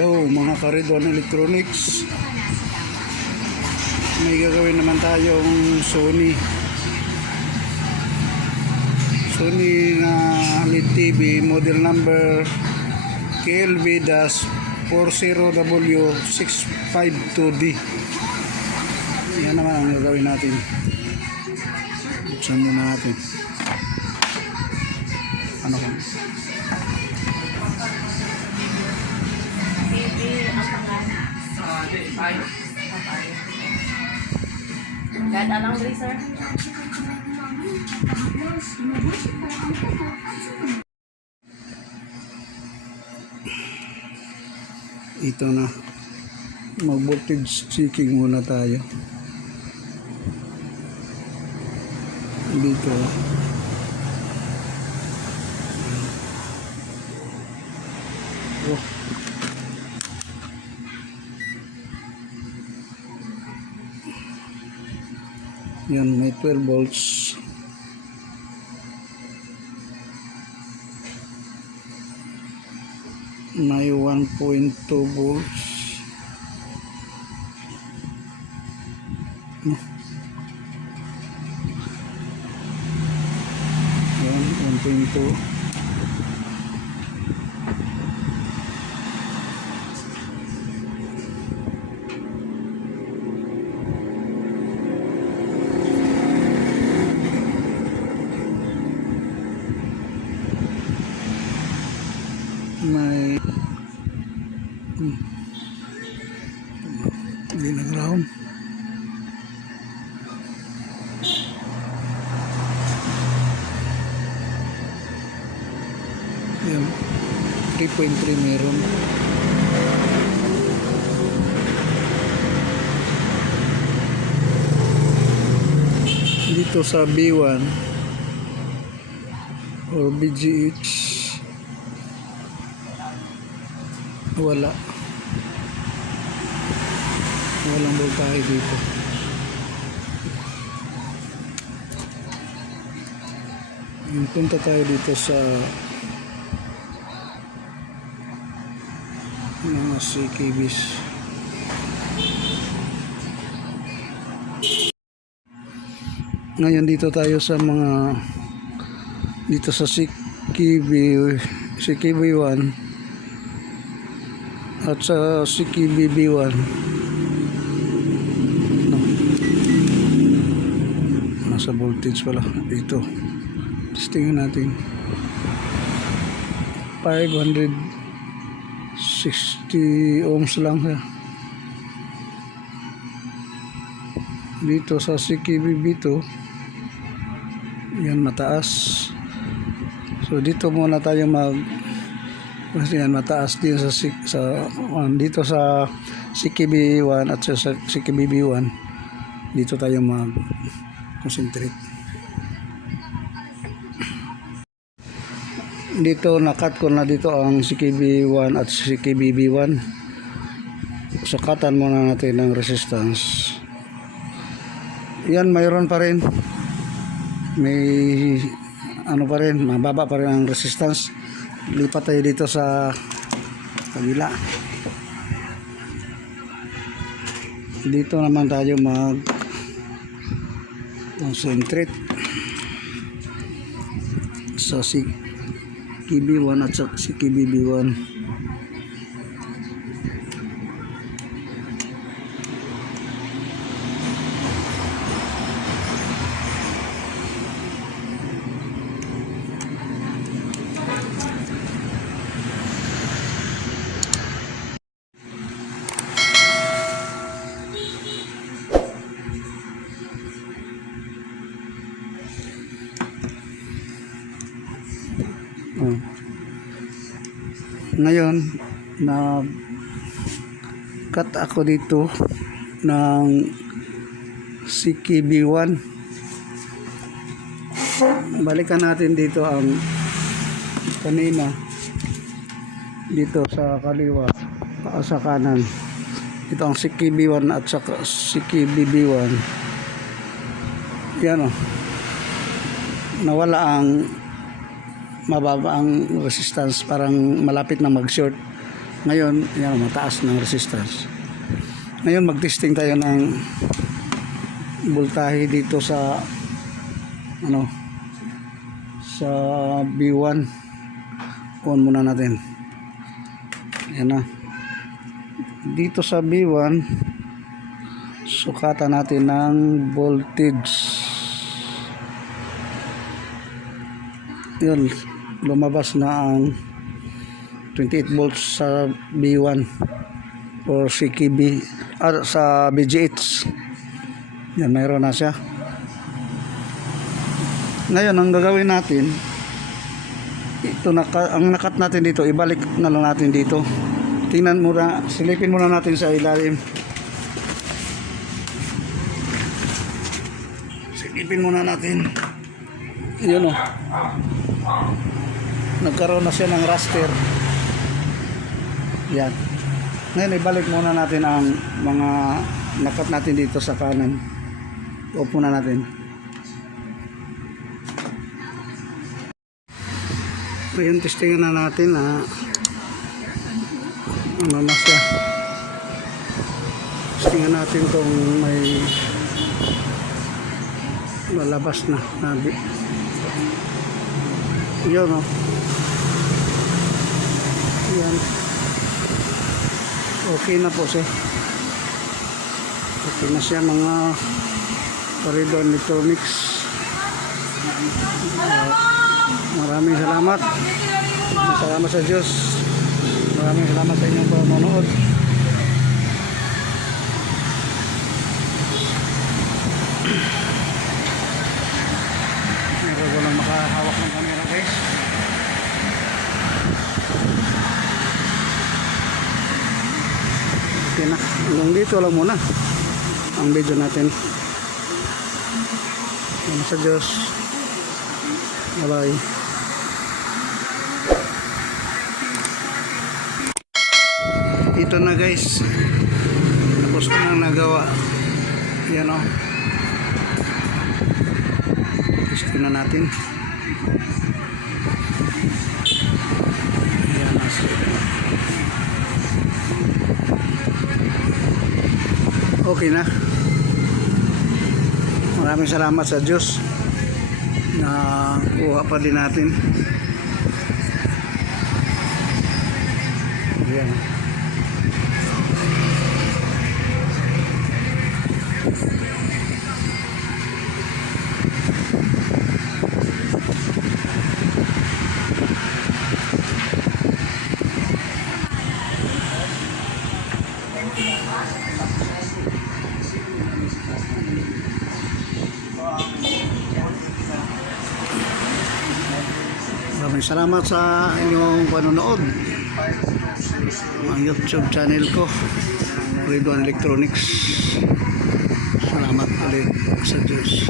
Hello mga Karidwan Electronics. May gagawin naman tayong Sony na LED TV model number KLV-40W652D. Yan naman ang gagawin natin. Buksan muna natin. Ano ka? Ganda lang rin, sir. Ito na. Mag-voltage checking muna tayo. Dito. Oh. Yan, may 12 volts. May 1.2 volts. Yan, 1.2. May hindi na ground. Yan, 3.3 meron. Dito sa B1 or BGH walang voltahe dito. Punta tayo dito sa mga CKBs. Ngayon dito tayo sa mga dito sa CKB1 at sa CKBB1. Nasa voltage pala dito. Testingin natin. 560 ohms lang siya. Dito sa CKBB2 yan mataas. So dito muna tayo kasi yan mataas din dito sa CKB1 at sa CKBB1. Dito tayo mag-concentrate. Dito nakat ko na dito ang CKB1 at CKBB1. Sukatan muna natin ng resistance. Yan, mayroon pa rin. May ano pa rin, mababa pa rin ang resistance. Lipat tayo dito sa kabila. Dito naman tayo mag-concentrate sa CKB1 at sa CKBB1. Ngayon na cut ako dito ng CKB1. Balikan natin dito ang kanina dito sa kaliwa sa kanan. Ito ang CKB1 at sa CKBB1. Yan o. Nawala ang mababa ang resistance, parang malapit na mag-short. Ngayon, yan, mataas ng resistance. Ngayon, mag-testing tayo ng voltahe dito sa sa B1. On muna natin. Yan na. Dito sa B1, sukatan natin ng voltage. Yun, lumabas na ang 28 volts sa B1 or CKB sa BGH. Yan, mayroon na siya. Ngayon, ang gagawin natin, ito ang nakat natin dito, ibalik na lang natin dito. Tingnan muna, silipin muna natin sa ilalim. Silipin muna natin. Yun o. Nagkaroon na siya ng raster. Yan. Ngayon, ibalik muna natin ang mga nakat natin dito sa kanan. Off muna natin. Ngayon, testingan na natin na ano na siya. Testingan natin kung may lalabas na. Yun o. Yan. Okay na po siya. Okay na siya mga Corridor Electronics. Maraming salamat. Salamat sa Diyos. Maraming salamat sa inyong panonood. Meron ko lang makahawak ng camera, guys. Okay na. Hanggang dito lang muna ang video natin. Salamat sa Diyos. Bye-bye. Ito na guys, tapos ko nang nagawa. Yan o, testing na natin. Yan na siya. Okay na. Maraming salamat sa Diyos na kuha pa din natin. Yan. Maraming salamat sa inyong panonood. Ang YouTube channel ko, Corridor Electronics. Salamat ulit sa Diyos.